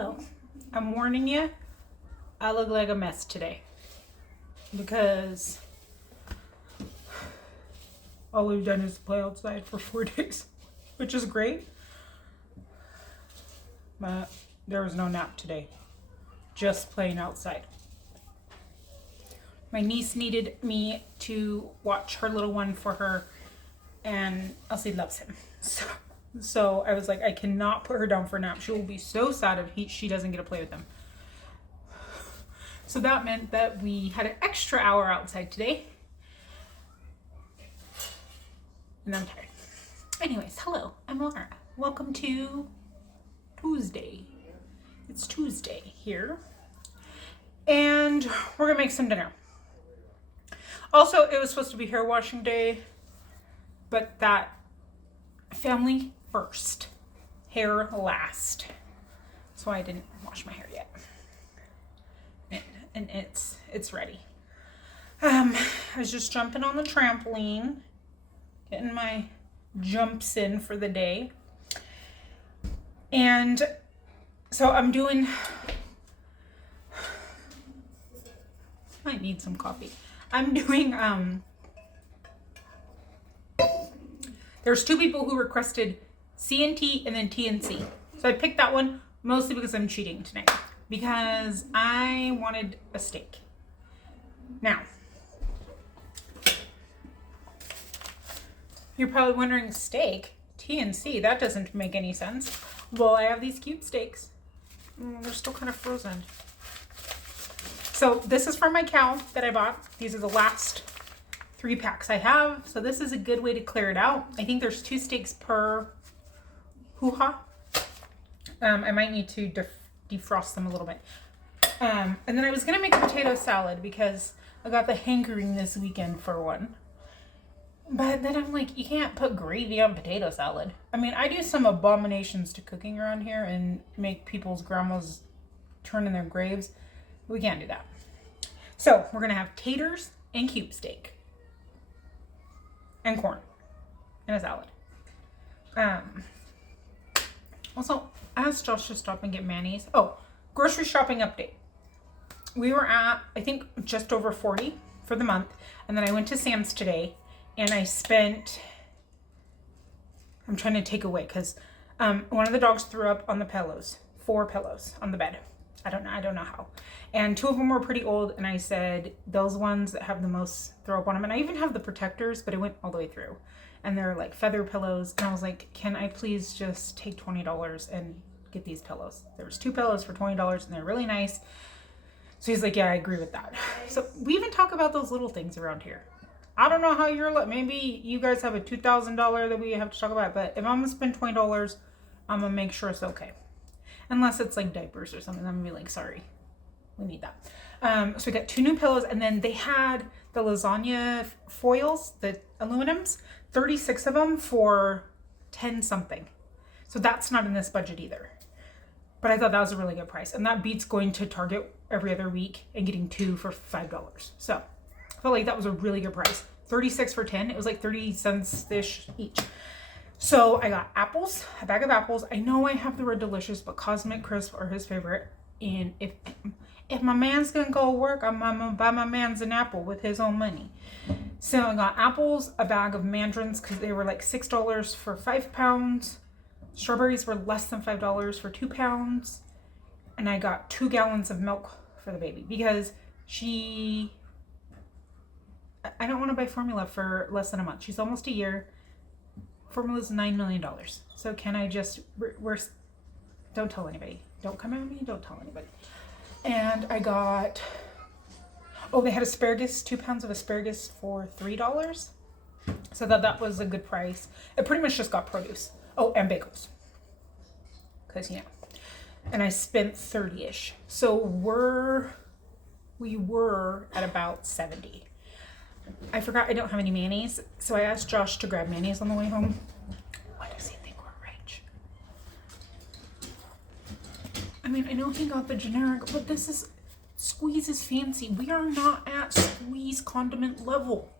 hello. I'm warning you, I look like a mess today because all we've done is play outside for 4 days, which is great. But there was no nap today, just playing outside. My niece needed me to watch her little one for her, and Elsie loves him. So I was like, I cannot put her down for a nap. She will be so sad if she doesn't get to play with him. So that meant that we had an extra hour outside today. And I'm tired. Anyways, hello, I'm Laura. Welcome to Tuesday. It's Tuesday here. And we're gonna make some dinner. Also, it was supposed to be hair washing day, but that family first, hair last. So I didn't wash my hair yet. And it's ready. I was just jumping on the trampoline, getting my jumps in for the day. And so I'm doing, might need some coffee. I'm doing, there's 2 people who requested C&T and then TNC. So I picked that one mostly because I'm cheating tonight. Because I wanted a steak. Now, you're probably wondering, steak? TNC, that doesn't make any sense. Well, I have these cute steaks. They're still kind of frozen. So this is from my cow that I bought. These are the last 3 packs I have. So this is a good way to clear it out. I think there's 2 steaks per hoo-ha. I might need to defrost them a little bit. And then I was going to make a potato salad because I got the hankering this weekend for one. But then I'm like, you can't put gravy on potato salad. I mean, I do some abominations to cooking around here and make people's grandmas turn in their graves. We can't do that. So we're going to have taters and cube steak. And corn. And a salad. Also, I asked Josh to stop and get mayonnaise. Oh, grocery shopping update. We were at, I think, just over 40 for the month. And then I went to Sam's today and I spent, I'm trying to take away because one of the dogs threw up on the pillows. 4 pillows on the bed. I don't know how. And 2 of them were pretty old. And I said, those ones that have the most throw up on them. And I even have the protectors, but it went all the way through. And they're like feather pillows. And I was like, can I please just take $20 and get these pillows? There was 2 pillows for $20 and they're really nice. So he's like, yeah, I agree with that. So we even talk about those little things around here. I don't know how you're, maybe you guys have a $2,000 that we have to talk about, but if I'm gonna spend $20, I'm gonna make sure it's okay. Unless it's like diapers or something, I'm gonna be like, sorry, we need that. So we got 2 new pillows, and then they had the lasagna foils, the aluminums, 36 of them for 10 something. So that's not in this budget either. But I thought that was a really good price. And that beats going to Target every other week and getting 2 for $5. So I felt like that was a really good price. 36 for 10. It was like 30 cents-ish each. So I got apples, a bag of apples. I know I have the Red Delicious, but Cosmic Crisp are his favorite. And if my man's gonna go work, I'm gonna buy my man's an apple with his own money. So I got apples, a bag of mandarins because they were like $6 for 5 pounds. Strawberries were less than $5 for 2 pounds. And I got 2 gallons of milk for the baby because I don't want to buy formula for less than a month. She's almost a year. Formula's $9 million. So can I just, don't tell anybody. Don't come at me, don't tell anybody. And I got, they had asparagus, 2 pounds of asparagus for $3. So that was a good price. It pretty much just got produce. Oh, and bagels. Because, and I spent 30-ish. So we were at about 70. I forgot I don't have any mayonnaise. So I asked Josh to grab mayonnaise on the way home. Why does he think we're rich? I mean, I know he got the generic, but this is, Squeeze is fancy. We are not at Squeeze condiment level.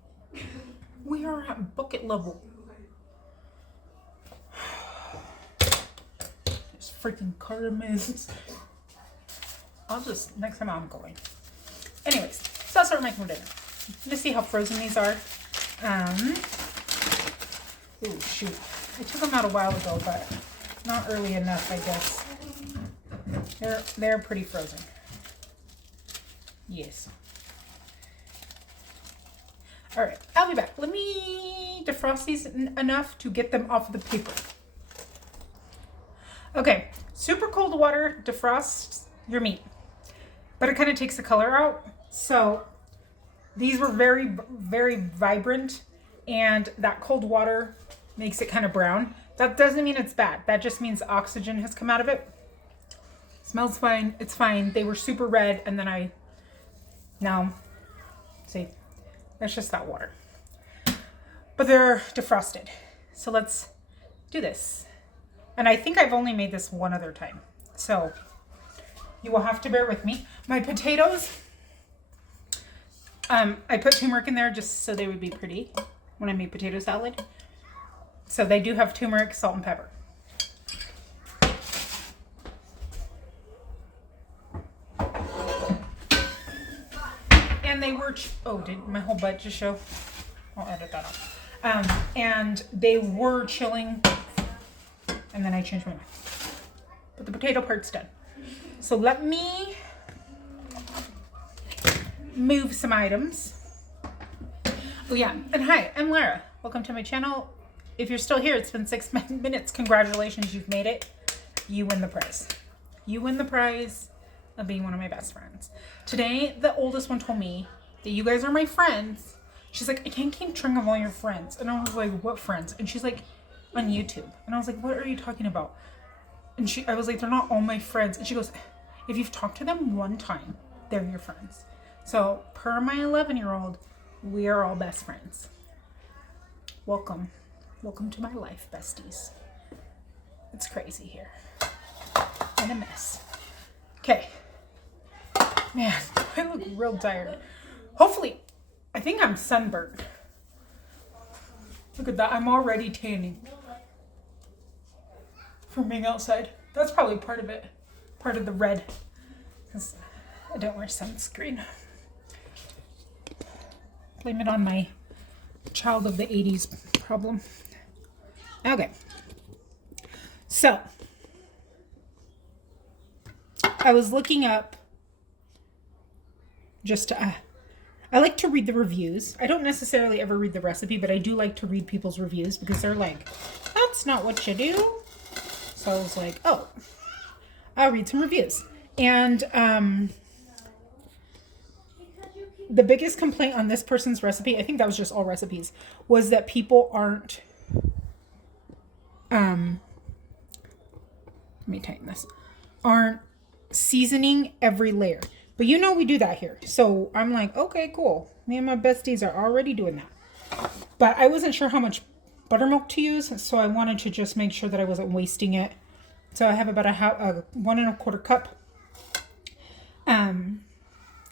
We are at bucket level. There's freaking cardamom. I'll just, next time I'm going. Anyways, so I'll start making dinner. Let's see how frozen these are. Oh shoot. I took them out a while ago, but not early enough, I guess. They're pretty frozen. Yes. All right, I'll be back. Let me defrost these enough to get them off of the paper. Okay, super cold water defrosts your meat, but it kind of takes the color out. So these were very, very vibrant, and that cold water makes it kind of brown. That doesn't mean it's bad. That just means oxygen has come out of it. Smells fine. It's fine. They were super red, and then now, see, that's just that water. But they're defrosted. So let's do this. And I think I've only made this one other time. So you will have to bear with me. My potatoes, I put turmeric in there just so they would be pretty when I made potato salad. So they do have turmeric, salt, and pepper. And they were, did my whole butt just show? I'll edit that off. And they were chilling, and then I changed my mind. But the potato part's done. So let me move some items. Oh yeah, and hi, I'm Lara. Welcome to my channel. If you're still here, it's been 6 minutes. Congratulations, you've made it. You win the prize. You win the prize of being one of my best friends. Today, the oldest one told me that you guys are my friends. She's like, I can't keep track of all your friends. And I was like, what friends? And she's like, on YouTube. And I was like, what are you talking about? And I was like, they're not all my friends. And she goes, if you've talked to them one time, they're your friends. So per my 11-year-old, we are all best friends. Welcome. Welcome to my life, besties. It's crazy here. And a mess. Okay. Man, I look real tired. Hopefully, I think I'm sunburnt. Look at that. I'm already tanning from being outside. That's probably part of it. Part of the red. Because I don't wear sunscreen. Blame it on my child of the 80s problem. Okay. So, I was looking up just to, I like to read the reviews. I don't necessarily ever read the recipe, but I do like to read people's reviews because they're like, that's not what you do. So I was like, oh, I'll read some reviews. And the biggest complaint on this person's recipe, I think that was just all recipes, was that people aren't, let me tighten this, aren't seasoning every layer. But you know we do that here. So I'm like, okay, cool. Me and my besties are already doing that. But I wasn't sure how much buttermilk to use, so I wanted to just make sure that I wasn't wasting it. So I have about a 1 1/4 cup. And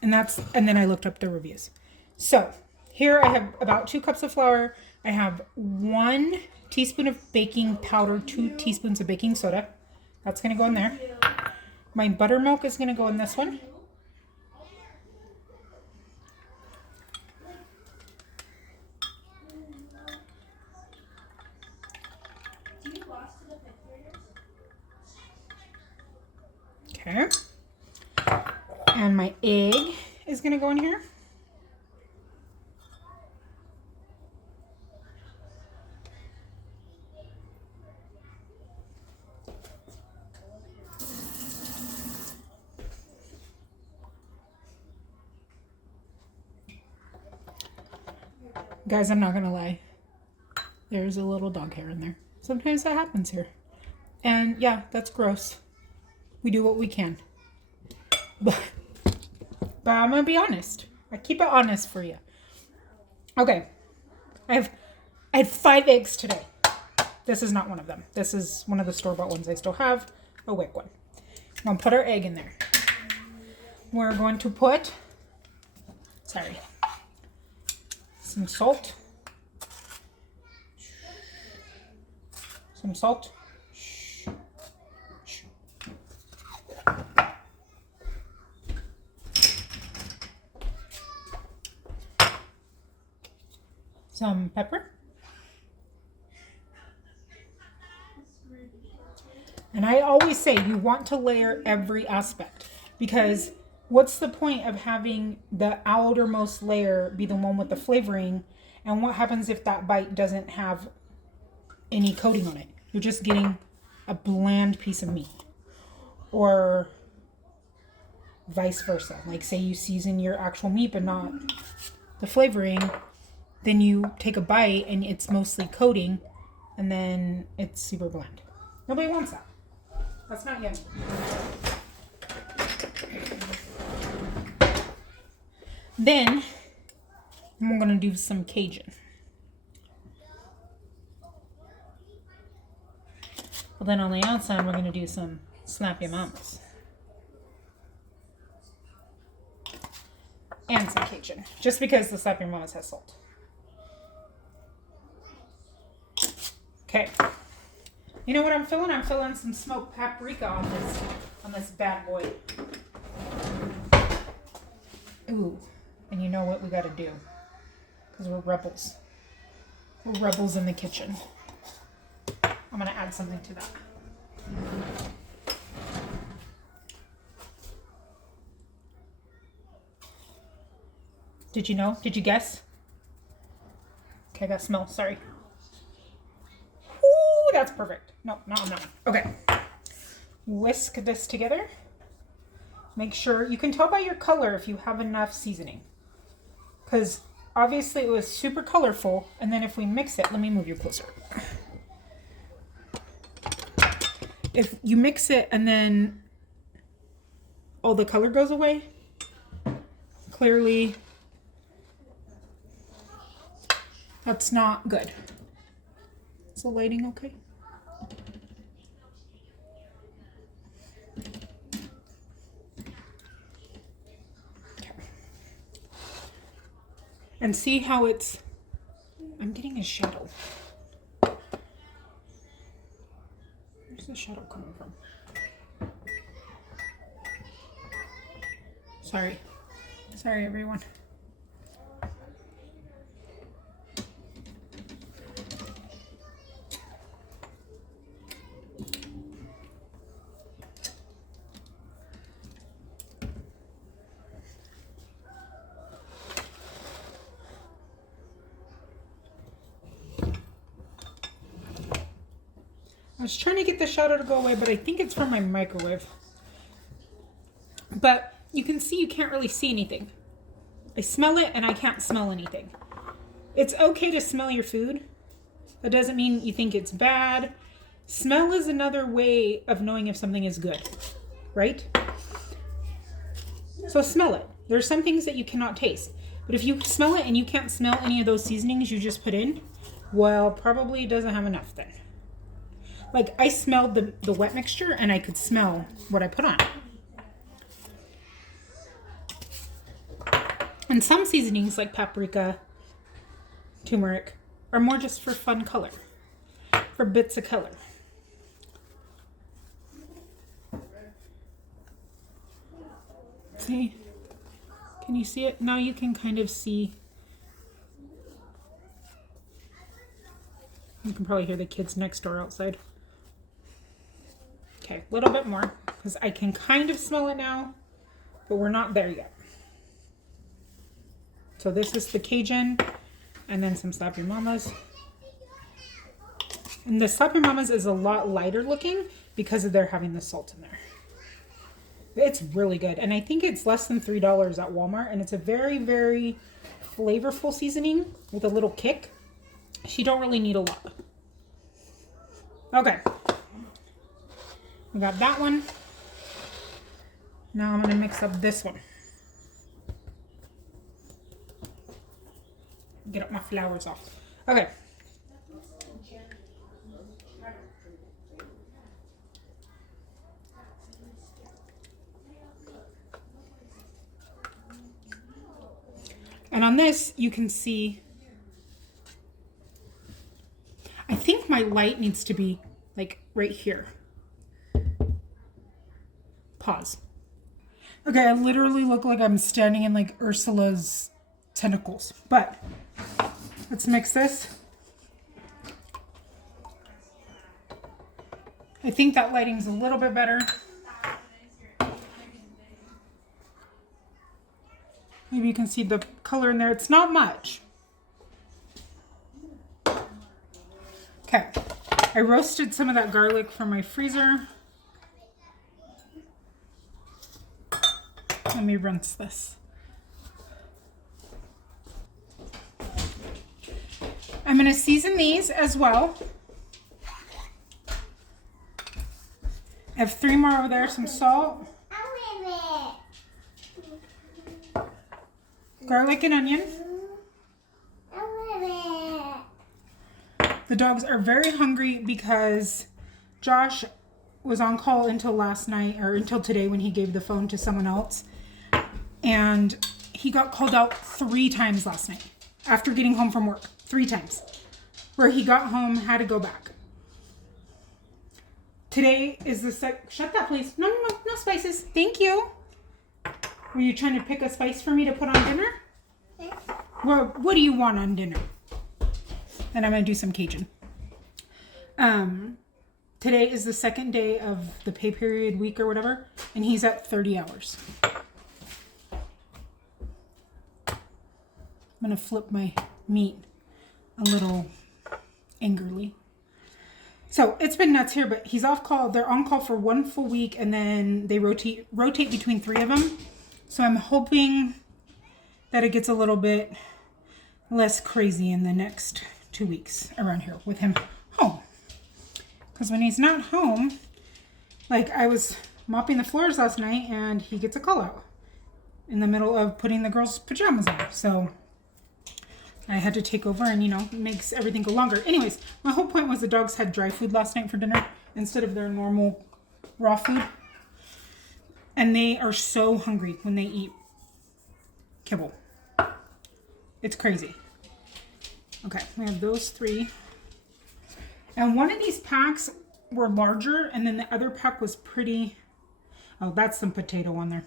then I looked up the reviews. So here I have about 2 cups of flour. I have 1 teaspoon of baking powder, 2 teaspoons of baking soda. That's going to go in there. My buttermilk is going to go in this one. Okay. And my egg is going to go in here. Guys, I'm not going to lie. There's a little dog hair in there. Sometimes that happens here. And yeah, that's gross. We do what we can. But I'm going to be honest. I keep it honest for you. Okay. I had 5 eggs today. This is not one of them. This is one of the store-bought ones I still have. A wick one. I'm going to put our egg in there. We're going to put, some salt. Some salt. some pepper. And I always say you want to layer every aspect, because what's the point of having the outermost layer be the one with the flavoring, and what happens if that bite doesn't have any coating on it? You're just getting a bland piece of meat. Or vice versa. Like say you season your actual meat but not the flavoring, then you take a bite and it's mostly coating and then it's super bland. Nobody wants that. That's not yummy. Then we're going to do some Cajun. Well, then on the outside, we're going to do some Snap Your Mamas. And some Cajun. Just because the Snap Your Mamas has salt. Okay. You know what I'm feeling? I'm feeling some smoked paprika on this bad boy. Ooh. And you know what we got to do? Because we're rebels. We're rebels in the kitchen. I'm going to add something to that. Did you know? Did you guess? Okay, I got smell. Sorry. Ooh, that's perfect. No, not on that one. Okay. Whisk this together. Make sure, you can tell by your color if you have enough seasoning. Because obviously it was super colorful. And then if we mix it, let me move you closer. If you mix it and then all the color goes away, clearly that's not good. Is the lighting okay? Okay. And see how it's, I'm getting a shadow. Where's the shadow coming from? Sorry. Sorry, everyone. I was trying to get the shadow to go away, but I think it's from my microwave. But you can see you can't really see anything. I smell it and I can't smell anything. It's okay to smell your food. That doesn't mean you think it's bad. Smell is another way of knowing if something is good, right? So smell it. There are some things that you cannot taste. But if you smell it and you can't smell any of those seasonings you just put in, well, probably it doesn't have enough then. Like, I smelled the wet mixture and I could smell what I put on. And some seasonings, like paprika, turmeric, are more just for fun color, for bits of color. See? Can you see it? Now you can kind of see. You can probably hear the kids next door outside. Okay, a little bit more, because I can kind of smell it now, but we're not there yet. So this is the Cajun, and then some Slap Your Mamas. And the Slap Your Mamas is a lot lighter looking because of their having the salt in there. It's really good, and I think it's less than $3 at Walmart, and it's a very, very flavorful seasoning with a little kick. So you don't really need a lot. Okay. We got that one. Now I'm going to mix up this one. Get up my flowers off. Okay. And on this, you can see, I think my light needs to be like right here. Pause. Okay, I literally look like I'm standing in like Ursula's tentacles, but Let's mix this. I think that lighting's a little bit better. Maybe you can see the color in there. It's not much. Okay. I roasted some of that garlic from my freezer. Let me rinse this. I'm going to season these as well. I have 3 more over there. Some salt. Garlic and onion. The dogs are very hungry because Josh was on call until last night, or until today when he gave the phone to someone else. And he got called out 3 times last night after getting home from work. 3 times. Where he got home, had to go back. Today is the shut that please. No spices. Thank you. Were you trying to pick a spice for me to put on dinner? What do you want on dinner? And I'm going to do some Cajun. Today is the 2nd day of the pay period week or whatever, and he's at 30 hours. I'm going to flip my meat a little angrily. So it's been nuts here, but he's off call. They're on call for 1 full week, and then they rotate between 3 of them. So I'm hoping that it gets a little bit less crazy in the next 2 weeks around here with him home. Because when he's not home, like I was mopping the floors last night and he gets a call out in the middle of putting the girls' pajamas on. So I had to take over and, it makes everything go longer. Anyways, my whole point was the dogs had dry food last night for dinner instead of their normal raw food. And they are so hungry when they eat kibble. It's crazy. Okay, we have those 3. And one of these packs were larger, and then the other pack was pretty... Oh, that's some potato on there.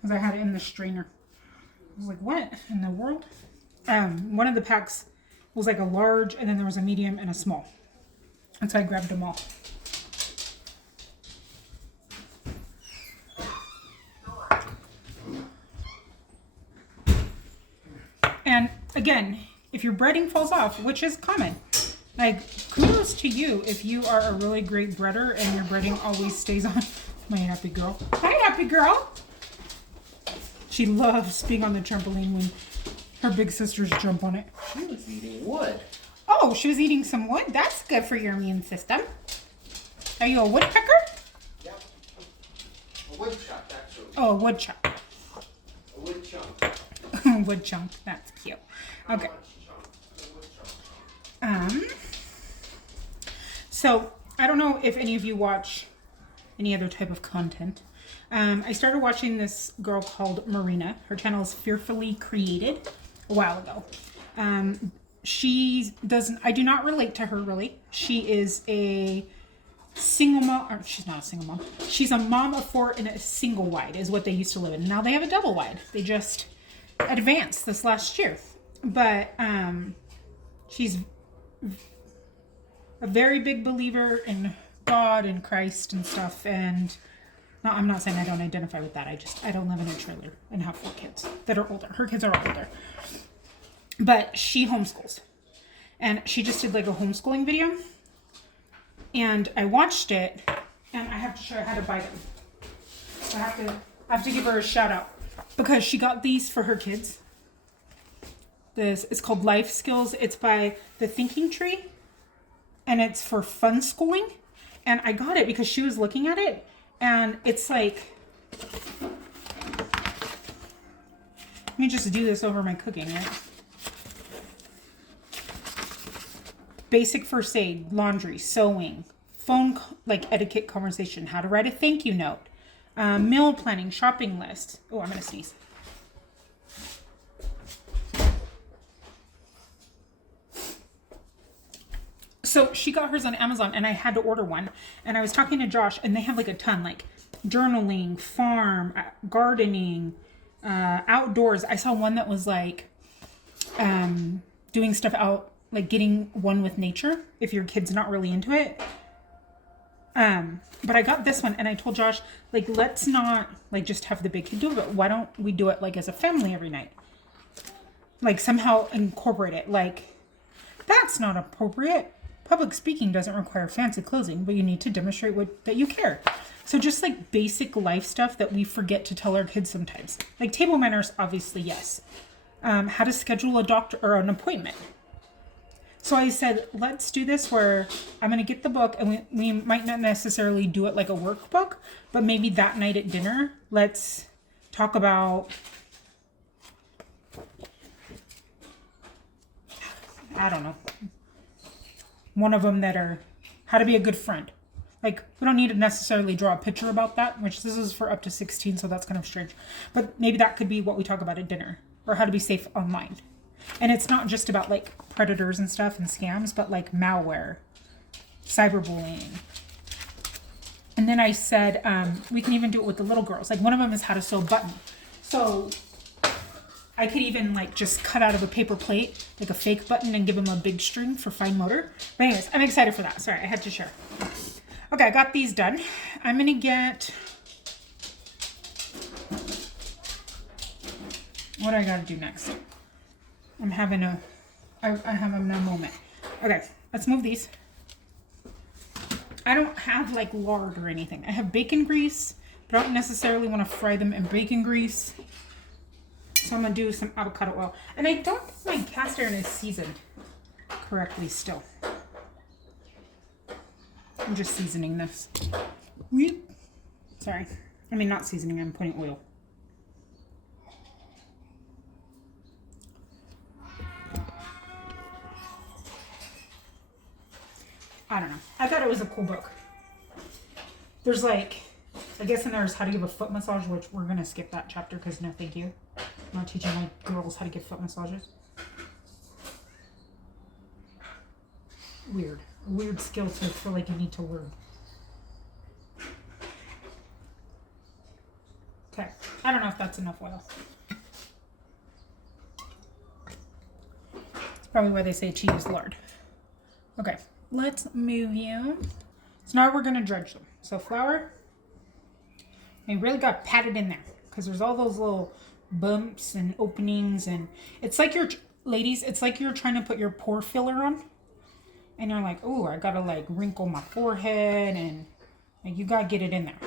Because I had it in the strainer. I was like, what in the world? One of the packs was like a large, and then there was a medium and a small. And so I grabbed them all. And again, if your breading falls off, which is common, like kudos to you if you are a really great breader and your breading always stays on. My happy girl. Hi, happy girl. She loves being on the trampoline when her big sisters jump on it. She was eating wood. Oh, she was eating some wood? That's good for your immune system. Are you a woodpecker? Yep. A woodchuck, actually. Oh, a woodchuck. A wood chunk. Wood chunk. That's cute. Okay. So I don't know if any of you watch any other type of content. I started watching this girl called Marina. Her channel is Fearfully Created a while ago. I do not relate to her really. She is a single mom, or she's not a single mom. She's a mom of 4 in a single wide is what they used to live in. Now they have a double wide. They just advanced this last year. But she's a very big believer in God and Christ and stuff. And no, I'm not saying I don't identify with that. I don't live in a trailer and have 4 kids that are older. Her kids are all older. But she homeschools. And she just did like a homeschooling video. And I watched it, and I have to show you how to buy them. So I have to give her a shout out because she got these for her kids. This is called Life Skills. It's by The Thinking Tree, and it's for fun schooling. And I got it because she was looking at it, and it's like, let me just do this over my cooking, right? Basic first aid, laundry, sewing, phone like etiquette conversation, how to write a thank you note, meal planning, shopping list. Oh, I'm gonna sneeze. So she got hers on Amazon, and I had to order one. And I was talking to Josh, and they have like a ton, like journaling, farm, gardening, outdoors. I saw one that was like doing stuff out, like getting one with nature if your kid's not really into it. But I got this one and I told Josh, like, let's not like just have the big kid do it, but why don't we do it like as a family every night? Like somehow incorporate it. Like, that's not appropriate. Public speaking doesn't require fancy clothing, but you need to demonstrate that you care. So just like basic life stuff that we forget to tell our kids sometimes. Like table manners, obviously, yes. How to schedule a doctor or an appointment. So I said, let's do this where I'm going to get the book, and we might not necessarily do it like a workbook, but maybe that night at dinner, let's talk about, I don't know, one of them that are how to be a good friend. Like, we don't need to necessarily draw a picture about that, which this is for up to 16, so that's kind of strange. But maybe that could be what we talk about at dinner, or how to be safe online. And it's not just about like predators and stuff and scams, but like malware, cyberbullying. And then I said, we can even do it with the little girls. Like one of them is how to sew a button. So I could even like just cut out of a paper plate, like a fake button, and give them a big string for fine motor. But anyways, I'm excited for that. Sorry, I had to share. Okay, I got these done. I'm going to get, what do I got to do next? I'm having a moment. Okay, let's move these. I don't have like lard or anything. I have bacon grease, but I don't necessarily want to fry them in bacon grease. So I'm going to do some avocado oil. And I don't think my cast iron is seasoned correctly still. I'm just seasoning this. Sorry. I mean, not seasoning, I'm putting oil. I don't know. I thought it was a cool book. There's like, I guess in there's how to give a foot massage, which we're going to skip that chapter because no thank you. I'm not teaching my girls how to give foot massages. Weird. A weird skill to feel like you need to learn. Okay. I don't know if that's enough oil. It's probably why they say to use lard. Okay. Let's move you. So now we're going to dredge them. So flour. And you really got to pat it in there because there's all those little bumps and openings, and it's like you're, ladies, it's like you're trying to put your pore filler on. And you're like, oh, I gotta like wrinkle my forehead, and like you gotta get it in there.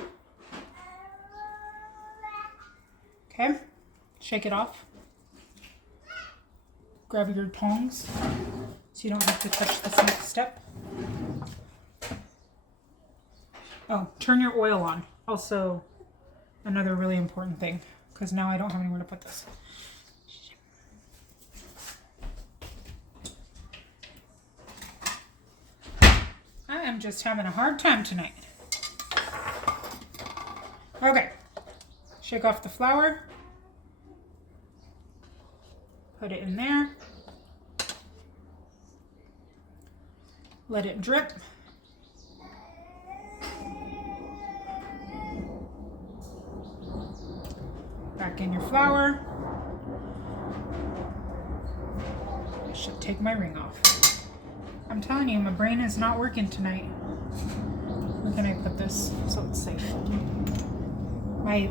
Okay, shake it off. Grab your tongs so you don't have to touch this next step. Oh, turn your oil on. Also, another really important thing, because now I don't have anywhere to put this. I am just having a hard time tonight. Okay. Shake off the flour. Put it in there. Let it drip. Back in your flour. I should take my ring off. I'm telling you, my brain is not working tonight. Where can I put this so it's safe? My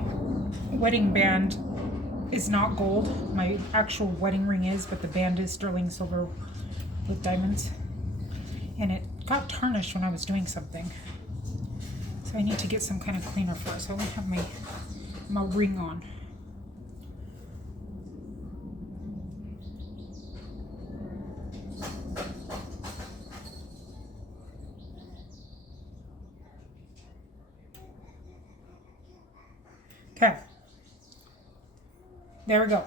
wedding band is not gold. My actual wedding ring is, but the band is sterling silver with diamonds. And it got tarnished when I was doing something. So I need to get some kind of cleaner for it. So I won't have my ring on. Okay, there we go.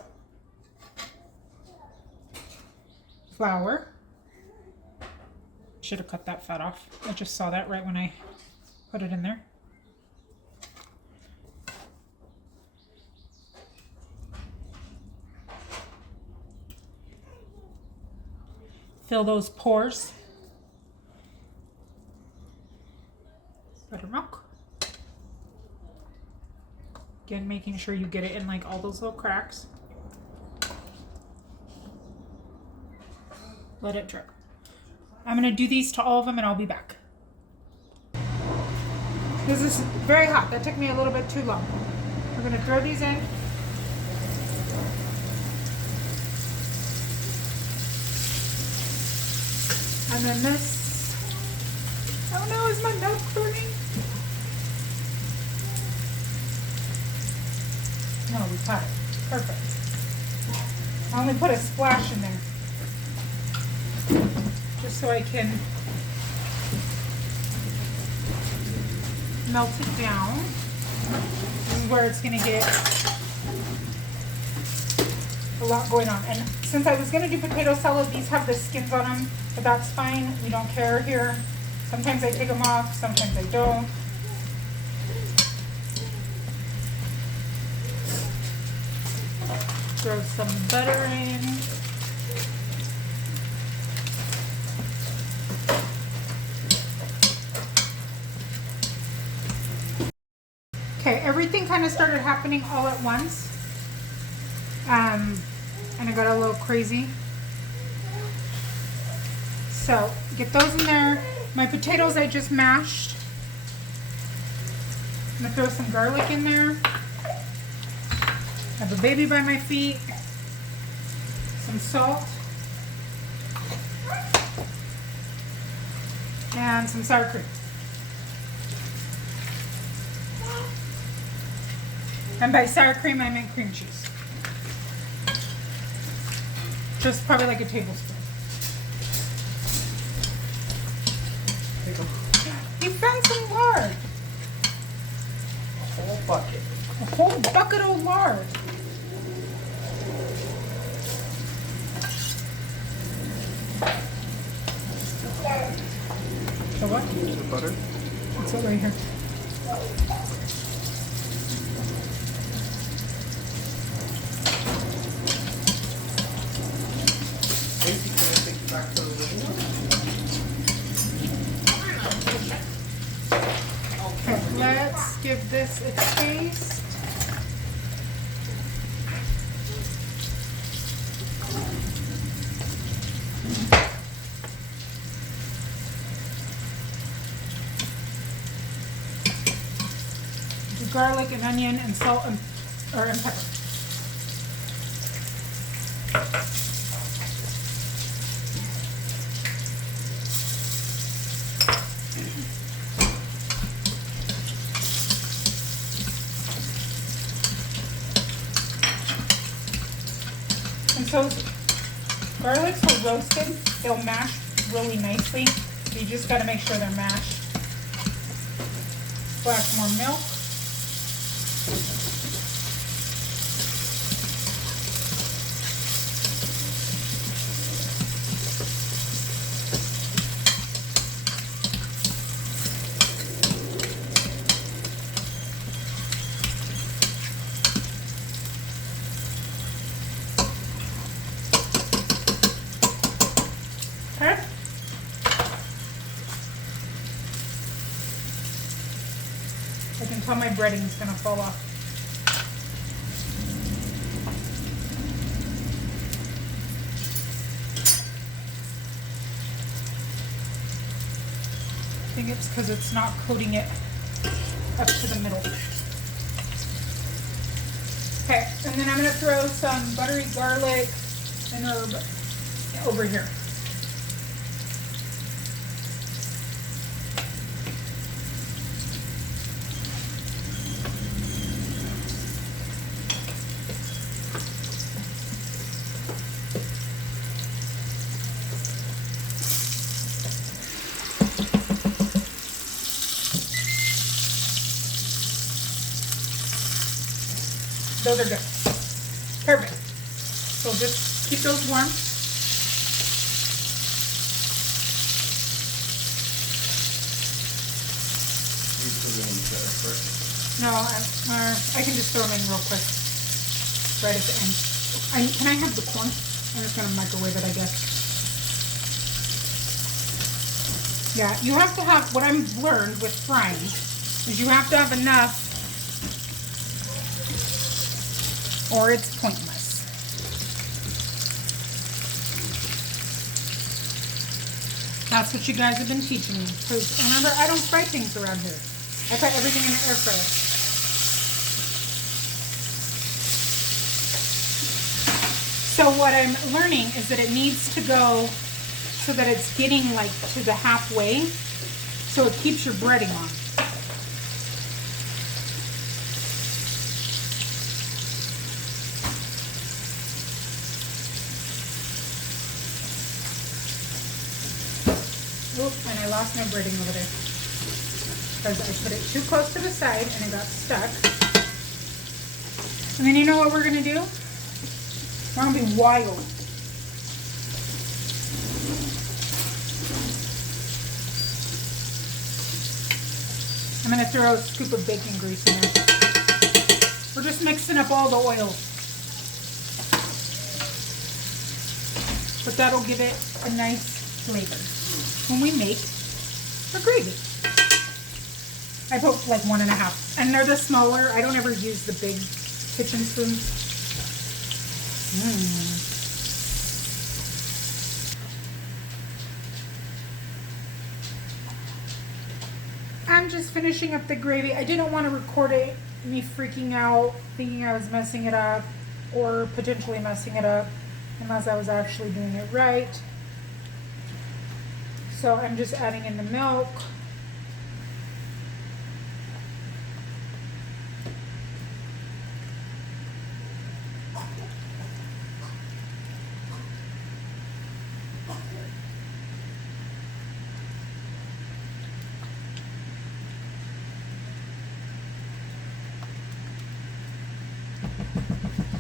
Flour. Should have cut that fat off. I just saw that right when I put it in there. Fill those pores. Buttermilk. Again, making sure you get it in like all those little cracks. let it drip. I'm gonna do these to all of them and I'll be back. This is very hot. That took me a little bit too long. We're gonna throw these in. And then this, oh no, is my milk burning? No, we cut it. Perfect. I only put a splash in there. Just so I can melt it down. This is where it's gonna get a lot going on. And since I was gonna do potato salad, these have the skins on them, but that's fine. We don't care here. Sometimes I take them off, sometimes I don't. Throw some butter in. Okay, everything kind of started happening all at once. And I got a little crazy. So, get those in there. My potatoes I just mashed. I'm gonna throw some garlic in there. I have a baby by my feet. Some salt. And some sour cream. And by sour cream, I mean cream cheese. Just probably like a tablespoon. You found some lard. A whole bucket. A whole bucket of lard. So what? The butter. It's over here. Casey, can I take you back to the living room? Okay, let's give this a taste. The garlic and onion and salt and pepper. And so garlics are roasted, they'll mash really nicely. So you just got to make sure they're mashed. Splash more milk. Okay. I can tell my breading's gonna fall off. I think it's because it's not coating it up to the middle. Okay, and then I'm gonna throw some buttery garlic and herb over here. Those are good. Perfect. So just keep those warm. You put it in the first. No, I can just throw them in real quick. Right at the end. Can I have the corn? I'm just going to microwave it, I guess. Yeah, you have to have, what I've learned with frying is you have to have enough or it's pointless. That's what you guys have been teaching me. Because remember, I don't fry things around here. I put everything in the air fryer. So what I'm learning is that it needs to go so that it's getting like to the halfway, so it keeps your breading on. Oop, and I lost my breading over there because I put it too close to the side and it got stuck. And then you know what we're gonna do? We're gonna be wild. I'm gonna throw a scoop of bacon grease in there. We're just mixing up all the oil. But that'll give it a nice flavor when we make our gravy. I put like 1.5, and they're the smaller. I don't ever use the big kitchen spoons. I'm just finishing up the gravy. I didn't want to record it, me freaking out, thinking I was messing it up, or potentially messing it up, unless I was actually doing it right. So I'm just adding in the milk.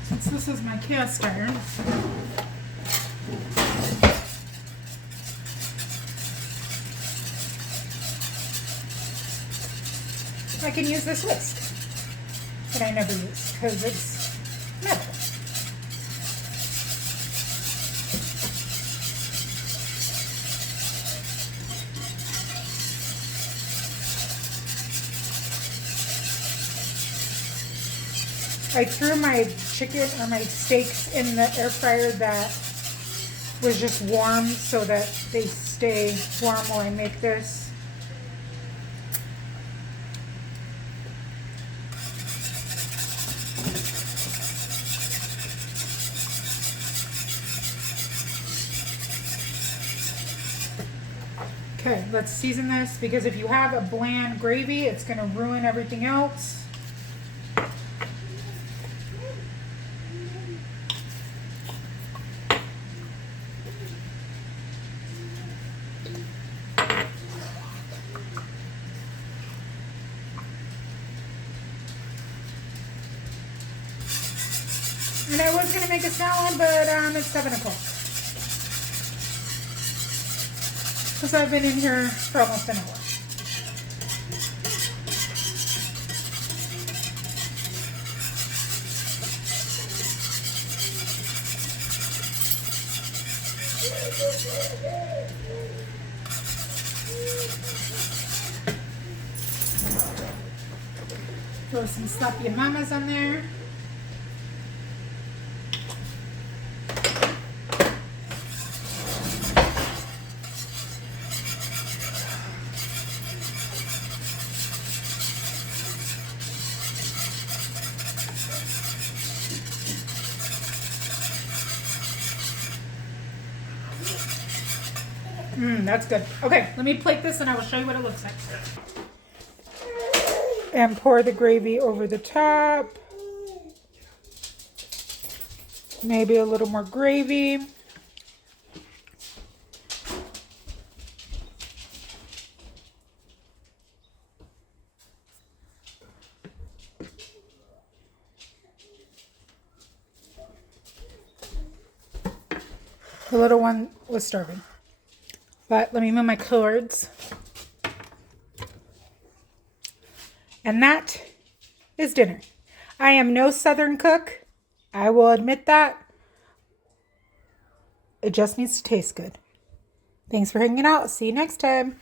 Since this is my cast iron, I can use this whisk that I never use because it's metal. I threw my chicken or my steaks in the air fryer that was just warm so that they stay warm while I make this. Okay, let's season this because if you have a bland gravy, it's going to ruin everything else. And I was going to make a salad, but it's 7 o'clock. Because I've been in here for almost an hour. Throw some sloppy mamas on there. That's good. Okay, let me plate this and I will show you what it looks like. And pour the gravy over the top. Maybe a little more gravy. The little one was starving. But let me move my cords. And that is dinner. I am no Southern cook. I will admit that. It just needs to taste good. Thanks for hanging out. See you next time.